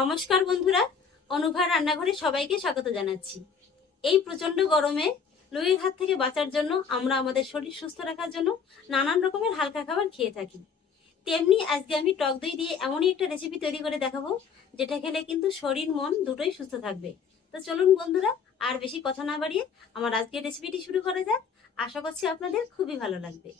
নমস্কার বন্ধুরা, অনুভা রান্নাঘরে সবাইকে স্বাগত জানাচ্ছি। এই প্রচণ্ড গরমে লুইয়ের হাত থেকে বাঁচার জন্য আমরা আমাদের শরীর সুস্থ রাখার জন্য নানান রকমের হালকা খাবার খেয়ে থাকি। তেমনি আজকে আমি টক দই দিয়ে এমনই একটা রেসিপি তৈরি করে দেখাবো, যেটা খেলে কিন্তু শরীর, মন দুটোই সুস্থ থাকবে। তো চলুন বন্ধুরা, আর বেশি কথা না বাড়িয়ে আমার আজকের রেসিপিটি শুরু করা যাক। আশা করছি আপনাদের খুবই ভালো লাগবে।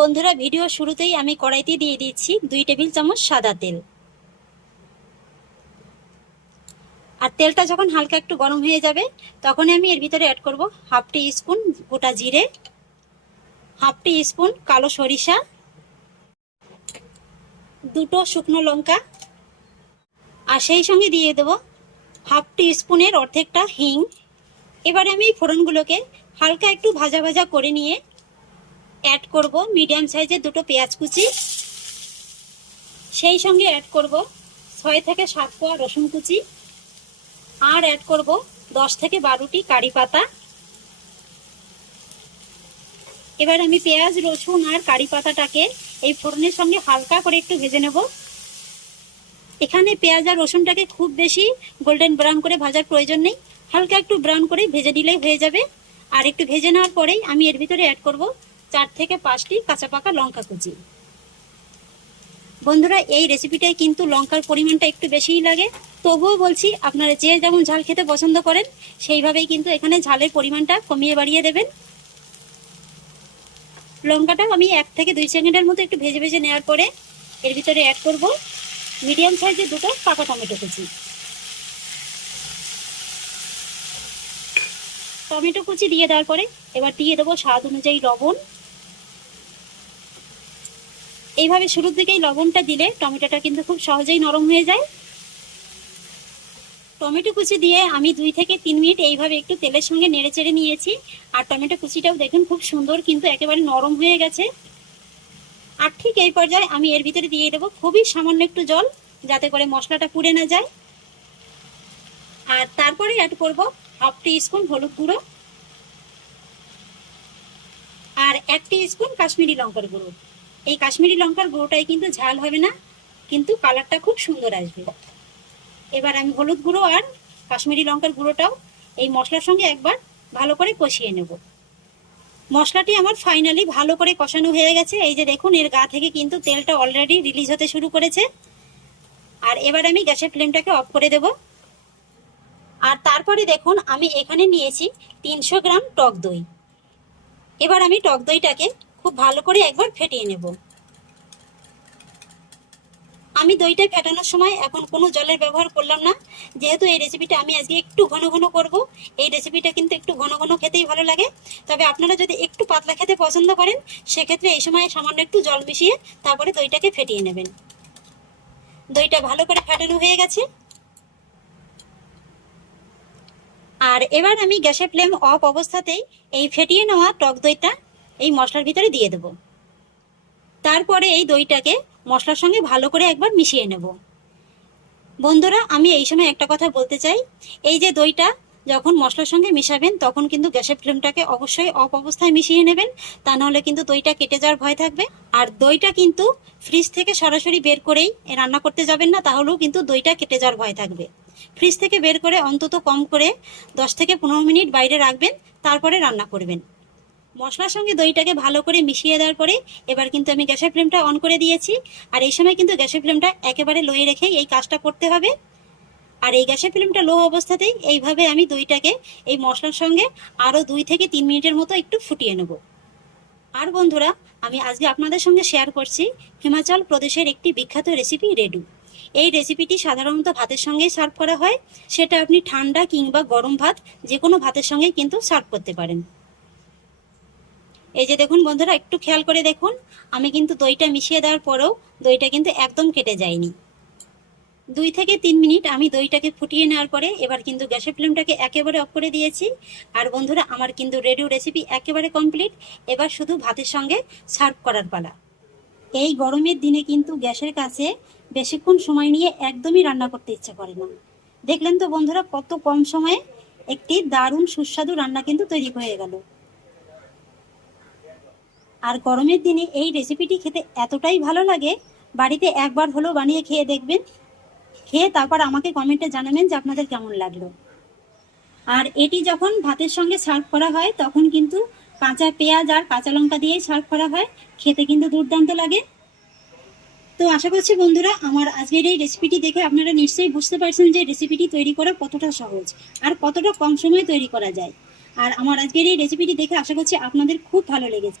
বন্ধুরা ভিডিও শুরুতেই আমি কড়াইতে দিয়ে দিচ্ছি দুই টেবিল চামচ সাদা তেল। আর তেলটা যখন হালকা একটু গরম হয়ে যাবে, তখনই আমি এর ভিতরে অ্যাড করব হাফ টি স্পুন গোটা জিরে হাফ টি স্পুন কালো সরিষা, দুটো শুকনো লঙ্কা, আর সেই সঙ্গে দিয়ে দেবো হাফ টি স্পুনের অর্ধেকটা হিং। এবারে আমি ফোড়নগুলোকে হালকা একটু ভাজা ভাজা করে নিয়ে অ্যাড করব মিডিয়াম সাইজের দুটো পেঁয়াজ কুচি। সেই সঙ্গে অ্যাড করব ছয় থেকে সাত কোয়া রসুন কুচি। আর অ্যাড করব দশ থেকে বারোটি কারি পাতা। এবার আমি পেঁয়াজ, রসুন আর কারি পাতাটাকে এই ফোড়নের সঙ্গে হালকা করে একটু ভেজে নেব। এখানে পেঁয়াজ আর রসুনটাকে খুব বেশি গোল্ডেন ব্রাউন করে ভাজার প্রয়োজন নেই। হালকা একটু ব্রাউন করে ভেজে নিলেই হয়ে যাবে। আর একটু ভেজে নেওয়ার পরেই আমি এর ভিতরে অ্যাড করব চার থেকে পাঁচটি কাঁচা পাকা লঙ্কা কুচি। বন্ধুরা, এই রেসিপিটায় কিন্তু লঙ্কার পরিমাণটা একটু বেশিই লাগে। তবুও বলছি, আপনারা যে যেমন ঝাল খেতে পছন্দ করেন, সেইভাবেই কিন্তু এখানে ঝালের পরিমাণটা কমিয়ে বাড়িয়ে দেবেন। লঙ্কাটাও আমি এক থেকে দুই সেকেন্ডের মতো একটু ভেজে ভেজে নেওয়ার পরে এর ভিতরে অ্যাড করব মিডিয়াম সাইজের দুটো পাকা টমেটো কুচি। টমেটো কুচি দিয়ে দেওয়ার পরে এবার দিয়ে দেবো স্বাদ অনুযায়ী লবণ। এইভাবে শুরুর দিকেই লবণটা দিলে টমেটোটা কিন্তু খুব সহজেই নরম হয়ে যায়। টমেটো কুচি দিয়ে আমি দুই থেকে তিন মিনিট এইভাবে একটু তেলের সঙ্গে নেড়ে চেড়ে নিয়েছি। আর টমেটো কুচিটাও দেখুন খুব সুন্দর কিন্তু একেবারে নরম হয়ে গেছে। আর ঠিক এই পর্যায়ে আমি এর ভিতরে দিয়ে দেবো খুবই সামান্য একটু জল যাতে করে মশলাটা পুড়ে না যায়। আর তারপরে অ্যাড করব হাফ টি স্পুন হলুদ গুঁড়ো। আর এক টি স্পুন কাশ্মীরি লঙ্কার গুঁড়ো। এই কাশ্মীরি লঙ্কার গুঁড়োটাই কিন্তু ঝাল হবে না, কিন্তু কালারটা খুব সুন্দর আসবে। এবার আমি হলুদ গুঁড়ো আর কাশ্মীরি লঙ্কার গুঁড়োটাও এই মশলার সঙ্গে একবার ভালো করে কষিয়ে নেব। মশলাটি আমার ফাইনালি ভালো করে কষানো হয়ে গেছে। এই যে দেখুন, এর গা থেকে কিন্তু তেলটা অলরেডি রিলিজ হতে শুরু করেছে। আর এবার আমি গ্যাসের ফ্লেমটাকে অফ করে দেব। আর তারপরে দেখুন, আমি এখানে নিয়েছি তিনশো গ্রাম টক দই। এবার আমি টক দইটাকে খুব ভালো করে একবার ফেটিয়ে নেব। আমি দইটা ফেটানোর সময় এখন কোনো জলের ব্যবহার করলাম না। যেহেতু এই রেসিপিটা আমি আজকে একটু ঘন ঘন করব, এই রেসিপিটা কিন্তু একটু ঘন ঘন খেতেই ভালো লাগে। তবে আপনারা যদি একটু পাতলা খেতে পছন্দ করেন, সেক্ষেত্রে এই সময় সামান্য একটু জল মিশিয়ে তারপরে দইটাকে ফেটিয়ে নেবেন। দইটা ভালো করে ফেটানো হয়ে গেছে। আর এবার আমি গ্যাসের ফ্লেম অফ অবস্থাতেই এই ফেটিয়ে নেওয়া টক দইটা এই মশলার ভিতরে দিয়ে দেব। তারপরে এই দইটাকে মশলার সঙ্গে ভালো করে একবার মিশিয়ে নেব। বন্ধুরা, আমি এই সময় একটা কথা বলতে চাই। এই যে দইটা যখন মশলার সঙ্গে মিশাবেন, তখন কিন্তু গ্যাসের ফ্লেমটাকে অবশ্যই অফ অবস্থায় মিশিয়ে নেবেন। তা নাহলে কিন্তু দইটা কেটে যাওয়ার ভয় থাকবে। আর দইটা কিন্তু ফ্রিজ থেকে সরাসরি বের করেই রান্না করতে যাবেন না, তাহলেও কিন্তু দইটা কেটে যাওয়ার ভয় থাকবে। ফ্রিজ থেকে বের করে অন্তত কম করে দশ থেকে পনেরো মিনিট বাইরে রাখবেন, তারপরে রান্না করবেন। মশলার সঙ্গে দইটাকে ভালো করে মিশিয়ে দেওয়ার পরে এবার কিন্তু আমি গ্যাসের ফ্লেমটা অন করে দিয়েছি। আর এই সময় কিন্তু গ্যাসের ফ্লেমটা একেবারে লোয়ে রেখেই এই কাজটা করতে হবে। আর এই গ্যাসের ফ্লেমটা লো অবস্থাতেই এইভাবে আমি দইটাকে এই মশলার সঙ্গে আরও দুই থেকে তিন মিনিটের মতো একটু ফুটিয়ে নেব। আর বন্ধুরা, আমি আজকে আপনাদের সঙ্গে শেয়ার করছি হিমাচল প্রদেশের একটি বিখ্যাত রেসিপি রেডু। এই রেসিপিটি সাধারণত ভাতের সঙ্গেই সার্ভ করা হয়। সেটা আপনি ঠান্ডা কিংবা গরম ভাত যে কোনো ভাতের সঙ্গে কিন্তু সার্ভ করতে পারেন। এই যে দেখুন বন্ধুরা, একটু খেয়াল করে দেখুন, আমি কিন্তু দইটা মিশিয়ে দেওয়ার পরেও দইটা কিন্তু একদম কেটে যায়নি। দুই থেকে তিন মিনিট আমি দইটাকে ফুটিয়ে নেওয়ার পরে এবার কিন্তু গ্যাসের ফ্লেমটাকে একেবারে অফ করে দিয়েছি। আর বন্ধুরা, আমার কিন্তু রেডিও রেসিপি একেবারে কমপ্লিট। এবার শুধু ভাতের সঙ্গে সার্ভ করার পালা। এই গরমের দিনে কিন্তু গ্যাসের কাছে বেশিক্ষণ সময় নিয়ে একদমই রান্না করতে ইচ্ছে করে না। দেখলেন তো বন্ধুরা, কত কম সময়ে একটি দারুণ সুস্বাদু রান্না কিন্তু তৈরি হয়ে গেল। আর গরমের দিনে এই রেসিপিটি খেতে এতটাই ভালো লাগে, বাড়িতে একবার হলেও বানিয়ে খেয়ে দেখবেন। খেয়ে তারপর আমাকে কমেন্টে জানাবেন যে আপনাদের কেমন লাগল। আর এটি যখন ভাতের সঙ্গে সার্ভ করা হয়, তখন কিন্তু কাঁচা পেঁয়াজ আর কাঁচা লঙ্কা দিয়ে সার্ভ করা হয়। খেতে কিন্তু দুর্দান্ত লাগে। তো আশা করছি বন্ধুরা, আমার আজকের এই রেসিপিটি দেখে আপনারা নিশ্চয়ই বুঝতে পারছেন যে রেসিপিটি তৈরি করা কতটা সহজ আর কতটা কম সময়ে তৈরি করা যায়। আর আমার আজকের এই রেসিপিটি দেখে আশা করছি আপনাদের খুব ভালো লেগেছে।